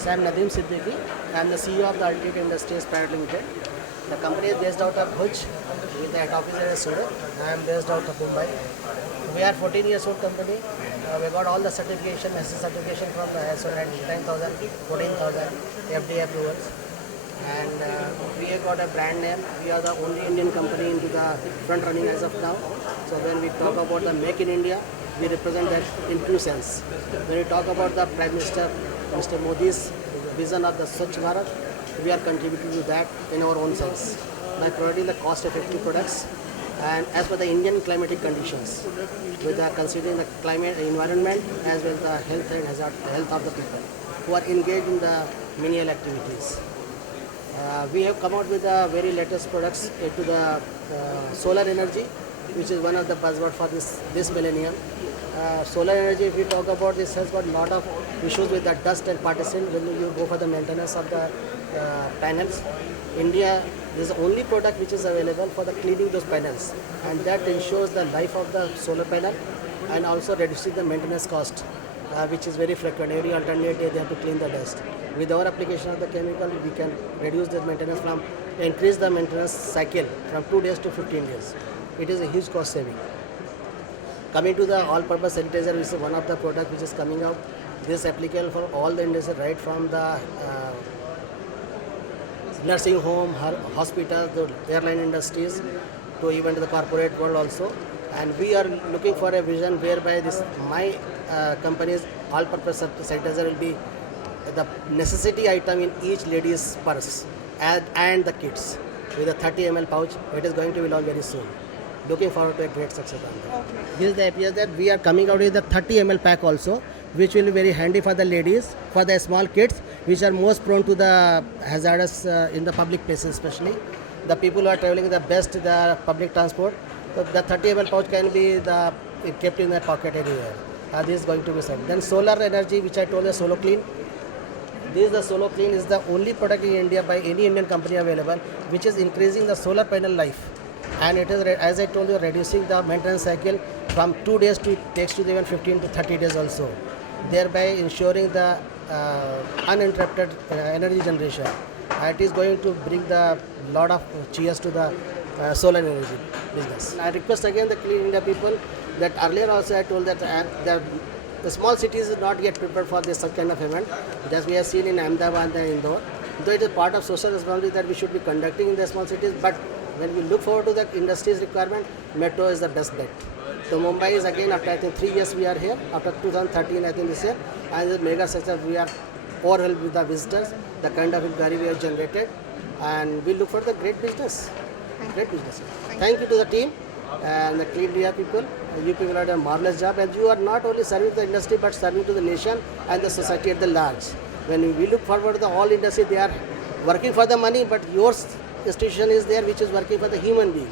Yes, I am Nadeem Siddiqui. I am the CEO of the Altitude Industries Private Limited. The company is based out of Bhuj with the head office in Surat. I am based out of Mumbai. We are 14 years old company. We got all the certification, SS certification from the ISO 9000, 14000, FDA approvals. And we have got a brand name. We are the only Indian company into the front running as of now. So when we talk about the Make in India, we represent that in two sense. When we talk about the Prime Minister, Mr. Modi's vision of the Swachh Bharat, we are contributing to that in our own sense by providing the cost-effective products and as per the Indian climatic conditions, with considering the climate, environment as well as the health and hazard, health of the people who are engaged in the menial activities. We have come out with the very latest products to the solar energy, which is one of the buzzword for this millennium. Solar energy, if we talk about this, has got a lot of issues with the dust and partition when you go for the maintenance of the panels. India is the only product which is available for the cleaning those panels, and that ensures the life of the solar panel and also reducing the maintenance cost, which is very frequent. Every alternate day they have to clean the dust. With our application of the chemical, we can reduce the maintenance increase the maintenance cycle from 2 days to 15 days. It is a huge cost saving. Coming to the all-purpose sanitizer, which is one of the products which is coming out. This is applicable for all the industry, right from the nursing home, hospitals, the airline industries, to even to the corporate world also. And we are looking for a vision whereby my company's all-purpose sanitizer will be the necessity item in each lady's purse and the kids with a 30 ml pouch. It is going to be launched very soon. Looking forward to a great success on that. Okay. This is the APS that we are coming out with the 30 ml pack also, which will be very handy for the ladies, for the small kids, which are most prone to the hazardous in the public places, especially the people who are traveling the public transport. So the 30 ml pouch can be kept in the pocket anywhere. This is going to be said. Then solar energy, which I told you, Solo Clean. The Solo Clean is the only product in India by any Indian company available, which is increasing the solar panel life. And it is, as I told you, reducing the maintenance cycle from 2 days to takes to even 15 to 30 days also, thereby ensuring the uninterrupted energy generation. It is going to bring the lot of cheers to the solar energy business. I request again the Clean India people that earlier also I told that the small cities is not yet prepared for this such kind of event, as we have seen in Ahmedabad and Indore. Though it is part of social responsibility that we should be conducting in the small cities, but when we look forward to the industry's requirement, metro is the best bet. So Mumbai is again, after I think 3 years we are here, after 2013 I think this year, and the mega success, we are overwhelmed with the visitors, the kind of inquiry we have generated, and we look for the great business. Great business. Thank you to the team and the Clean India people. You people are doing a marvelous job, and you are not only serving the industry but serving to the nation and the society at the large. When we look forward to the all industry, they are working for the money, but yours institution is there which is working for the human being.